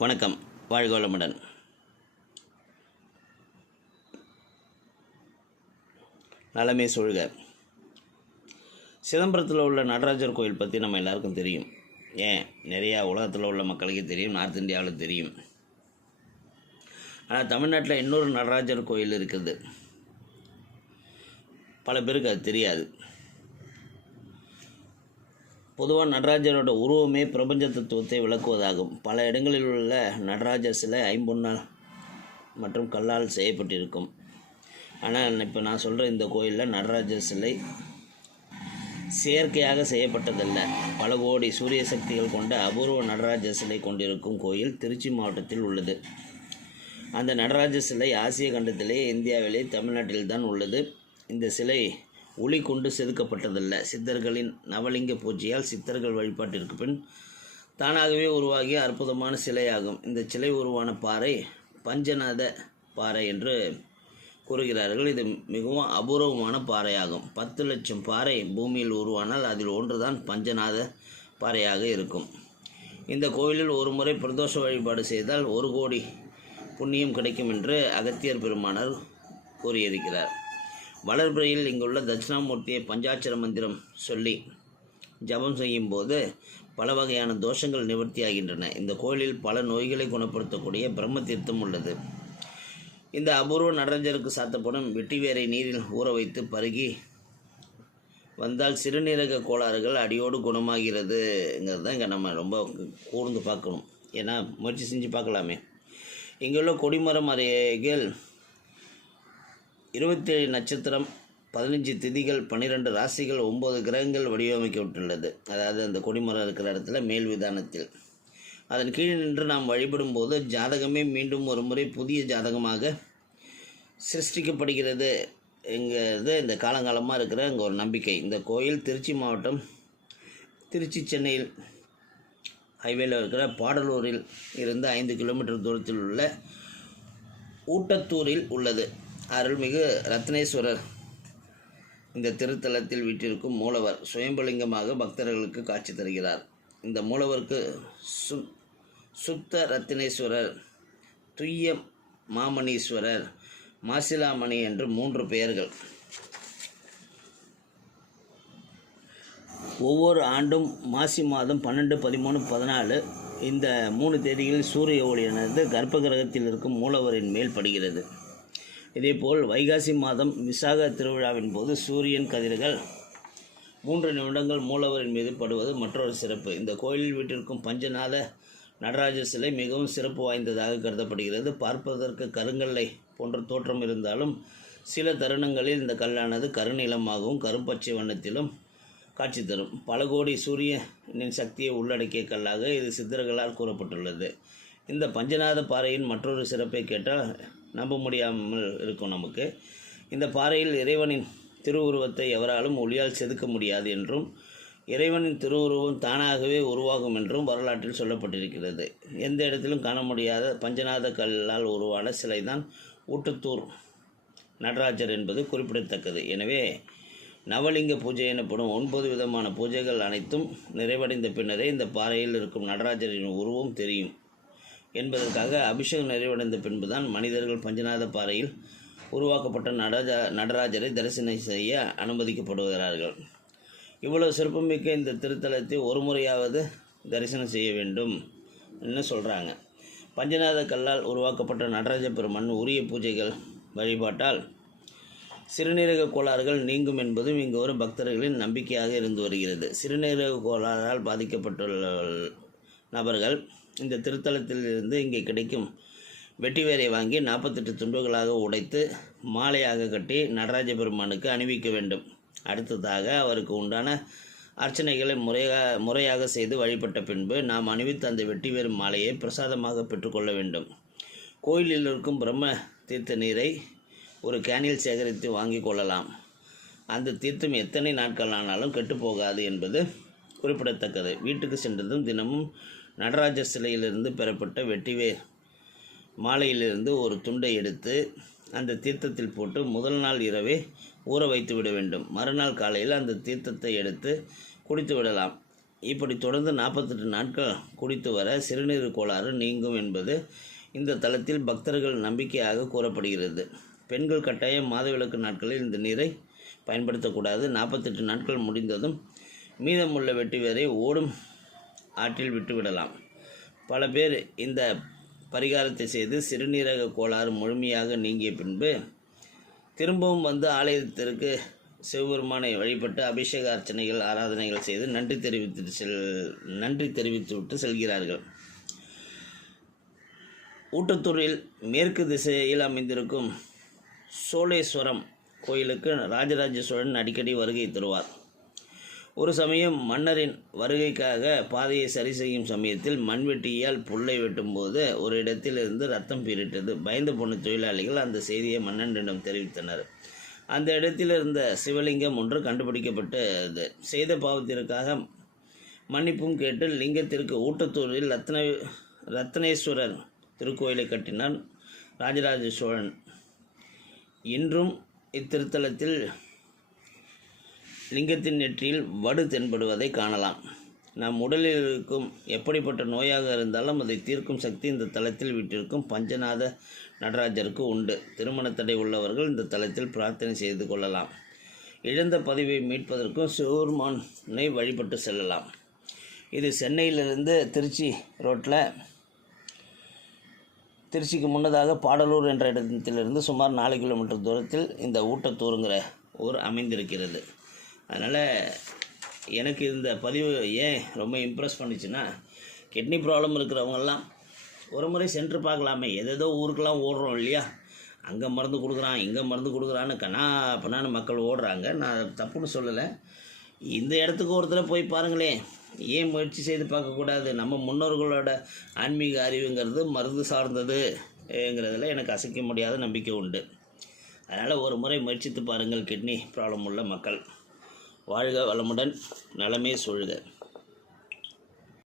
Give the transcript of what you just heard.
வணக்கம். வாழ்க வளமுடன். நலமே சூழ்க. சிதம்பரத்தில் உள்ள நடராஜர் கோயில் பற்றி நம்ம எல்லாருக்கும் தெரியும். நிறையா உலகத்தில் உள்ள மக்களுக்கே தெரியும், நார்த் இந்தியாவில் தெரியும். ஆனால் தமிழ்நாட்டில் இன்னொரு நடராஜர் கோயில் இருக்குது. பல பேருக்கு அது தெரியாது. பொதுவாக நடராஜரோட உருவமே பிரபஞ்ச தத்துவத்தை விளக்குவதாகும். பல இடங்களில் உள்ள நடராஜர் சிலை ஐம்பொன்னால் மற்றும் கல்லால் செய்யப்பட்டிருக்கும். ஆனால் இப்போ நான் சொல்கிற இந்த கோயிலில் நடராஜர் சிலை செயற்கையாக செய்யப்பட்டதல்ல. பல கோடி சூரிய சக்திகள் கொண்ட அபூர்வ நடராஜர் சிலை கொண்டிருக்கும் கோயில் திருச்சி மாவட்டத்தில் உள்ளது. அந்த நடராஜர் சிலை ஆசிய கண்டத்திலே, இந்தியாவிலே, தமிழ்நாட்டில்தான் உள்ளது. இந்த சிலை ஒளி கொண்டு செதுக்கப்பட்டதல்ல. சித்தர்களின் நவலிங்க பூஜையால் சித்தர்கள் வழிபாட்டிற்கு பின் தானாகவே உருவாகிய அற்புதமான சிலையாகும். இந்த சிலை உருவான பாறை பஞ்சநாத பாறை என்று கூறுகிறார்கள். இது மிகவும் அபூர்வமான பாறையாகும். 10 லட்சம் பாறை பூமியில் உருவானால் அதில் ஒன்றுதான் பஞ்சநாத பாறையாக இருக்கும். இந்த கோயிலில் ஒரு முறை பிரதோஷ வழிபாடு செய்தால் 1 கோடி புண்ணியம் கிடைக்கும் என்று அகத்தியர் பெருமானார் கூறியிருக்கிறார். வளர்பிறையில் இங்குள்ள தட்சிணாமூர்த்தியை பஞ்சாட்சர மந்திரம் சொல்லி ஜபம் செய்யும் போது பல வகையான தோஷங்கள் நிவர்த்தியாகின்றன. இந்த கோயிலில் பல நோய்களை குணப்படுத்தக்கூடிய பிரம்ம தீர்த்தம் உள்ளது. இந்த அபூர்வ நடராஜருக்கு சாத்தப்படும் வெட்டிவேரை நீரில் ஊற வைத்து பருகி வந்தால் சிறுநீரக கோளாறுகள் அடியோடு குணமாகிறதுங்கிறது தான் இங்கே நம்ம ரொம்ப கூர்ந்து பார்க்கணும். ஏன்னா முயற்சி செஞ்சு பார்க்கலாமே. இங்குள்ள கொடிமரம் அருகில் 27 நட்சத்திரம், 15 திதிகள், 12 ராசிகள், 9 கிரகங்கள் வடிவமைக்கப்பட்டுள்ளது. அதாவது அந்த கொடிமரம் இருக்கிற இடத்துல மேல் விதானத்தில். அதன் கீழ் நின்று நாம் வழிபடும் போது ஜாதகமே மீண்டும் ஒரு முறை புதிய ஜாதகமாக சிருஷ்டிக்கப்படுகிறது என்கிறது இந்த காலங்காலமாக இருக்கிற இங்கே ஒரு நம்பிக்கை. இந்த கோயில் திருச்சி மாவட்டம், திருச்சி சென்னையில் ஹைவேல இருக்கிற பாடலூரில் இருந்து 5 கிலோமீட்டர் தூரத்தில் உள்ள ஊட்டத்தூரில் உள்ளது. அருள்மிகு ரத்னேஸ்வரர் இந்த திருத்தலத்தில் வீற்றிருக்கும் மூலவர் சுயம்பலிங்கமாக பக்தர்களுக்கு காட்சி தருகிறார். இந்த மூலவருக்கு சுத்த ரத்னேஸ்வரர், துய்ய மாமணீஸ்வரர், மாசிலாமணி என்று 3 பெயர்கள். ஒவ்வொரு ஆண்டும் மாசி மாதம் 12, 13, 14 இந்த 3 தேதிகளில் சூரிய ஒளியானது கர்ப்ப கிரகத்தில் இருக்கும் மூலவரின் மேல் படுகிறது. இதேபோல் வைகாசி மாதம் விசாக திருவிழாவின் போது சூரியன் கதிர்கள் 3 நிமிடங்கள் மூலவரின் மீது படுவது மற்றொரு சிறப்பு. இந்த கோயிலில் வீட்டிற்கும் பஞ்சநாத நடராஜர் சிலை மிகவும் சிறப்பு வாய்ந்ததாக கருதப்படுகிறது. பார்ப்பதற்கு கருங்கல்லை போன்ற தோற்றம் இருந்தாலும் சில தருணங்களில் இந்த கல்லானது கருநீளமாகவும் கரும்பச்சை வண்ணத்திலும் காட்சி தரும். பல கோடி சூரியனின் சக்தியை உள்ளடக்கிய கல்லாக இது சித்தர்களால் கூறப்பட்டுள்ளது. இந்த பஞ்சநாத பாறையின் மற்றொரு சிறப்பை கேட்டால் நம்ப முடியாமல் இருக்கும் நமக்கு. இந்த பாறையில் இறைவனின் திருவுருவத்தை எவராலும் ஒளியால் செதுக்க முடியாது என்றும், இறைவனின் திருவுருவம் தானாகவே உருவாகும் என்றும் வரலாற்றில் சொல்லப்பட்டிருக்கிறது. எந்த இடத்திலும் காண முடியாத பஞ்சநாத கல்லால் உருவான சிலைதான் ஊட்டத்தூர் நடராஜர் என்பது குறிப்பிடத்தக்கது. எனவே நவலிங்க பூஜை எனப்படும் 9 விதமான பூஜைகள் அனைத்தும் நிறைவடைந்த பின்னரே இந்த பாறையில் இருக்கும் நடராஜரின் உருவம் தெரியும் என்பதற்காக அபிஷேகம் நிறைவடைந்த பின்புதான் மனிதர்கள் பஞ்சநாத பாறையில் உருவாக்கப்பட்ட நடராஜரை தரிசனம் செய்ய அனுமதிக்கப்படுகிறார்கள். இவ்வளவு சிறப்புமிக்க இந்த திருத்தலத்தை ஒரு முறையாவது தரிசனம் செய்ய வேண்டும் என்று சொல்கிறாங்க. பஞ்சநாத கல்லால் உருவாக்கப்பட்ட நடராஜ பெருமான் உரிய பூஜைகள் வழிபாட்டால் சிறுநீரக கோளாறுகள் நீங்கும் என்பதும் இங்கு வரும் பக்தர்களின் நம்பிக்கையாக இருந்து வருகிறது. சிறுநீரக கோளாறால் பாதிக்கப்பட்டுள்ள நபர்கள் இந்த திருத்தலத்திலிருந்து இங்கே கிடைக்கும் வெட்டிவேரை வாங்கி 48 துண்டுகளாக உடைத்து மாலையாக கட்டி நடராஜ பெருமானுக்கு அணிவிக்க வேண்டும். அடுத்ததாக அவருக்கு உண்டான அர்ச்சனைகளை முறையாக செய்து வழிபட்ட பின்பு நாம் அணிவித்த அந்த வெட்டிவேறு மாலையை பிரசாதமாக பெற்றுக்கொள்ள வேண்டும். கோயிலில் இருக்கும் பிரம்ம தீர்த்த நீரை ஒரு கேனில் சேகரித்து வாங்கி கொள்ளலாம். அந்த தீர்த்தம் எத்தனை நாட்கள் ஆனாலும் கெட்டுப்போகாது என்பது குறிப்பிடத்தக்கது. வீட்டுக்கு சென்றதும் தினமும் நடராஜர் சிலையிலிருந்து பெறப்பட்ட வெட்டிவேர் மாலையிலிருந்து ஒரு துண்டை எடுத்து அந்த தீர்த்தத்தில் போட்டு முதல் நாள் இரவே ஊற வைத்து விட வேண்டும். மறுநாள் காலையில் அந்த தீர்த்தத்தை எடுத்து குடித்து விடலாம். இப்படி தொடர்ந்து 48 நாட்கள் குடித்து வர சிறுநீர் கோளாறு நீங்கும் என்பது இந்த தலத்தில் பக்தர்கள் நம்பிக்கையாக கூறப்படுகிறது. பெண்கள் கட்டாயம் மாதவிலக்கு நாட்களில் இந்த நீரை பயன்படுத்தக்கூடாது. 48 நாட்கள் முடிந்ததும் மீதமுள்ள வெட்டி வேரை ஓடும் ஆற்றில் விட்டுவிடலாம். பல பேர் இந்த பரிகாரத்தை செய்து சிறுநீரக கோளாறு முழுமையாக நீங்கிய பின்பு திரும்பவும் வந்து ஆலயத்திற்கு சிவபெருமானை வழிபட்டு அபிஷேக அர்ச்சனைகள் ஆராதனைகள் செய்து நன்றி தெரிவித்துவிட்டு செல்கிறார்கள். ஊட்டத்தூரில் மேற்கு திசையில் அமைந்திருக்கும் சோழேஸ்வரம் கோயிலுக்கு ராஜராஜ சோழன் அடிக்கடி வருகை தருவார். ஒரு சமயம் மன்னரின் வருகைக்காக பாதையை சரி செய்யும் சமயத்தில் மண்வெட்டியால் புல்லை வெட்டும்போது ஒரு இடத்திலிருந்து ரத்தம் பீரிட்டது. பயந்து போன தொழிலாளிகள் அந்த செய்தியை மன்னனிடம் தெரிவித்தனர். அந்த இடத்தில் இருந்த சிவலிங்கம் ஒன்று கண்டுபிடிக்கப்பட்டது. செய்த பாவத்திற்காக மன்னிப்பும் கேட்டு லிங்கத்திற்கு ஊட்டத்தூரில் ரத்னேஸ்வரர் திருக்கோயிலை கட்டினார் ராஜராஜ சோழன். இன்றும் இத்திருத்தலத்தில் லிங்கத்தின் நெற்றியில் வடு தென்படுவதை காணலாம். நம் உடலில் இருக்கும் எப்படிப்பட்ட நோயாக இருந்தாலும் அதை தீர்க்கும் சக்தி இந்த தலத்தில் வீட்டிற்கும் பஞ்சநாத நடராஜருக்கு உண்டு. திருமண தடை உள்ளவர்கள் இந்த தலத்தில் பிரார்த்தனை செய்து கொள்ளலாம். இழந்த பதிவை மீட்பதற்கும் சிவபெருமானை வழிபட்டு செல்லலாம். இது சென்னையிலிருந்து திருச்சி ரோட்டில் திருச்சிக்கு முன்னதாக பாடலூர் என்ற இடத்திலிருந்து சுமார் 4 கிலோமீட்டர் தூரத்தில் இந்த ஊட்டத்தூருங்கிற ஊர் அமைந்திருக்கிறது. அதனால் எனக்கு இந்த பதிவு ஏன் ரொம்ப இம்ப்ரெஸ் பண்ணிச்சுன்னா, கிட்னி ப்ராப்ளம் இருக்கிறவங்கெல்லாம் ஒரு முறை சென்று பார்க்கலாமே. ஏதேதோ ஊருக்கெல்லாம் ஓடுறோம் இல்லையா, அங்கே மருந்து கொடுக்குறான் இங்கே மருந்து கொடுக்குறான்னு பண்ணான்னு மக்கள் ஓடுறாங்க. நான் தப்புன்னு சொல்லலை. இந்த இடத்துக்கு ஒருத்தர் போய் பாருங்களேன். ஏன் முயற்சி செய்து பார்க்கக்கூடாது? நம்ம முன்னோர்களோட ஆன்மீக அறிவுங்கிறது மருந்து சார்ந்ததுங்கிறதுல எனக்கு அசைக்க முடியாத நம்பிக்கை உண்டு. அதனால் ஒரு முறை முயற்சித்து பாருங்கள் கிட்னி ப்ராப்ளம் உள்ள மக்கள். வாழ்க வளமுடன், நலமே சூழ்க.